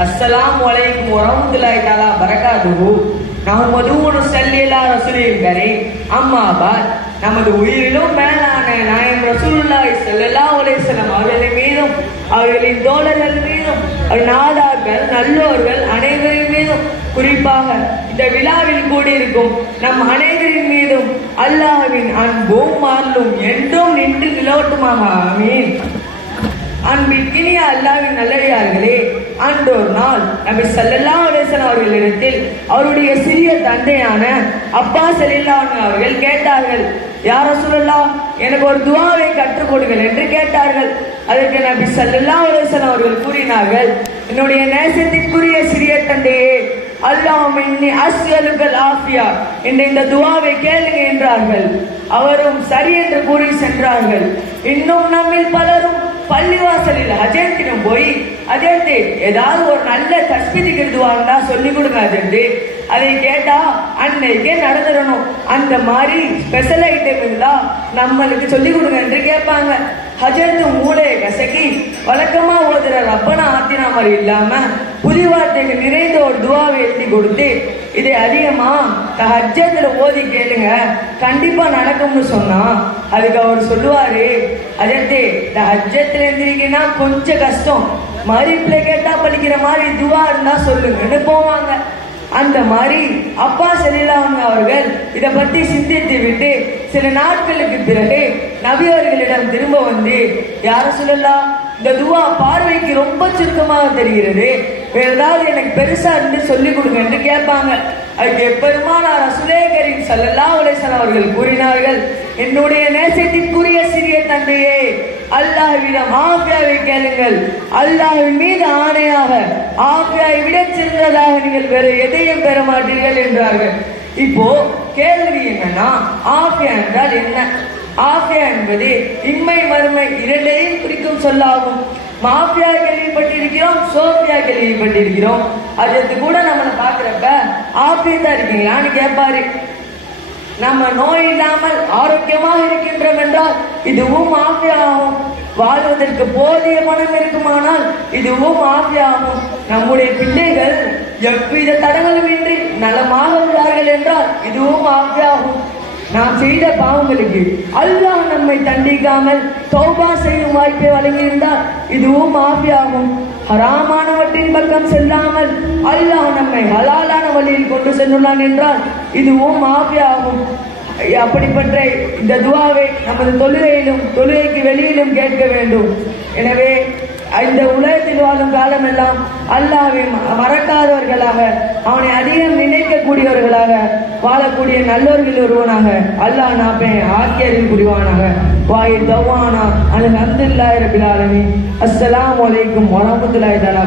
அலைக்கும் வரமத்துல்லாஹி தஆலா பரகாத்துஹு. நஹ்மது வ நுஸல்லி அலா ரசூலில் கரீம் அம்மா பாத் நமது உயிரிலும் மேலான நாயம் ரசூலுல்லாஹி செல்லல்லா அலைஹி அவர்களின் மீதும் அவர்களின் தோழர்கள் மீதும் அவர் நல்லோர்கள் அனைவரின் மீதும் குறிப்பாக இந்த விழாவில் கூடியிருக்கும் நம் அனைவரின் மீதும் அல்லாஹ்வின் அன்பும் மாறலும் என்றும் நின்று நிலவட்டுமாக. ஆமீன். அன்பிற்கினிய அல்லாவின் நல்லடியார்களே அன்றொரு நாள் நபி ஸல்லல்லாஹு அலேசன் அவர்கள் அவர்களிடத்தில் அவருடைய சிறிய தந்தையான அப்பா ஸல்லல்லாஹு அவர்கள் கேட்டார்கள் யார சொல்லலாம் எனக்கு ஒரு துவாவை கற்றுக் கொடுங்கள் என்று கேட்டார்கள். அதற்கு நபி ஸல்லல்லாஹு அலேசன் அவர்கள் கூறினார்கள் என்னுடைய நேசத்திற்குரிய சிறிய தந்தையே அல்லாம் இன்னி அஸ்யலுகல் ஆஃபியா என்ற இந்த துவாவை கேளுங்க என்றார்கள். அவரும் சரி என்று கூறி சென்றார்கள். இன்னும் நம்மில் பலரும் பள்ளிவாசலில் அஜயந்திடம் போய் அஜயந்தி ஏதாவது ஒரு நல்ல தஸ்மிதி வாங்கினா சொல்லி கொடுங்க அஜயந்தி. அதை கேட்டா அன்னைக்கே நடந்துடணும். அந்த மாதிரி ஸ்பெஷல் ஐட்டம் இருந்தா நம்மளுக்கு சொல்லி கொடுங்க என்று கேட்பாங்க. ஹஜரத்து மூளையை கசக்கி வழக்கமா ஓதுற ரப்பனா ஆத்தினா மாதிரி இல்லாம புதிய வார்த்தைகள் நிறைந்த ஒரு துவாவை எழுதி கொடுத்து இதை அதிகமா ஹஜ்ஜத்துல ஓதி கேளுங்க. கண்டிப்பா நடக்கும்னு சொன்னா அதுக்கு அவர் சொல்லுவாரு அஜர்த்தே இந்த ஹஜ்ஜத்துல எழுந்திருக்கீங்கன்னா கொஞ்சம் கஷ்டம். மறிப்புல கேட்டா படிக்கிற மாதிரி துவா இருந்தா சொல்லுங்கன்னு போவாங்க. அந்த மாதிரி அப்பா செலிலான் அவர்கள் இதை பத்தி சிந்தித்து விட்டு சில நாட்களுக்கு பிறகு நபியவர்களிடம் திரும்ப வந்து யார சொல்லலாம் இந்த துவா பார்வைக்கு ரொம்ப சுருக்கமாக தெரிகிறது. ஏதாவது எனக்கு பெருசா இருந்து சொல்லி கொடுங்கன்னு கேட்பாங்க. அதுக்கு பெருமானார் அசுலேகரின் சல்லல்லா உலேசன் அவர்கள் கூறினார்கள் என்னுடைய நேசத்திற்குரிய சிறிய தந்தையே அல்லாஹ்விடம் ஆஃபியாவை கேளுங்கள். அல்லாஹ்வின் மீது ஆணையாக ஆஃபியாவை விட சிறந்ததாக நீங்கள் வேற எதையும் பெற மாட்டீர்கள் என்றார்கள். இப்போ கேள்வி என்னன்னா ஆஃபியா என்றால் என்ன? ஆஃபியா என்பது இம்மை மறுமை இரண்டையும் குறிக்கும் சொல்லாகும். Mafia கேள்விப்பட்டிருக்கிறோம் Sofia கேள்விப்பட்டிருக்கிறோம். அது கூட நம்மளை பார்க்குறப்ப ஆபியத்தா இருக்கீங்களான்னு கேட்பாரு. நம்ம நோய் இல்லாமல் ஆரோக்கியமாக இருக்கின்றோம் என்றால் இதுவும் ஆகும் வாழ்வதற்கு போதிய மனம் இருக்குமானால் இதுவும் ஆகும் நம்முடைய பிள்ளைகள் எவ்வித தடங்களும் இன்றி நலமாக உள்ளார்கள் என்றால் இதுவும் ஆகும் நாம் செய்த பாவங்களுக்கு அல்லாஹ் நம்மை தண்டிக்காமல் தௌபா செய்யும் வாய்ப்பை வழங்கியிருந்தால் இதுவும் ஆகும் ஹராமானவற்றின் பக்கம் செல்லாமல் அல்லாஹ் நம்மை ஹலாலான வழியில் கொண்டு சென்றுள்ளான் என்றால் இதுவும் ஆகும் அப்படிப்பட்ட இந்த துவாவை நமது தொழுகையிலும் தொழுகைக்கு வெளியிலும் கேட்க வேண்டும். எனவே இந்த உலகத்தில் வாழும் காலமெல்லாம் அல்லாவை மறக்காதவர்களாக அவனை அதிகம் நினைக்கக்கூடியவர்களாக வாழக்கூடிய நல்லவர்கள் ஒருவனாக அல்லாஹ் நாப்பே ஆக்கியரில் புரிவானாக. வாய் தவானா அல் அப்துல்லாஹி ரபில் ஆலமீன். அஸ்ஸலாமு அலைக்கும் வரஹ்மத்துல்லாஹி தஆலா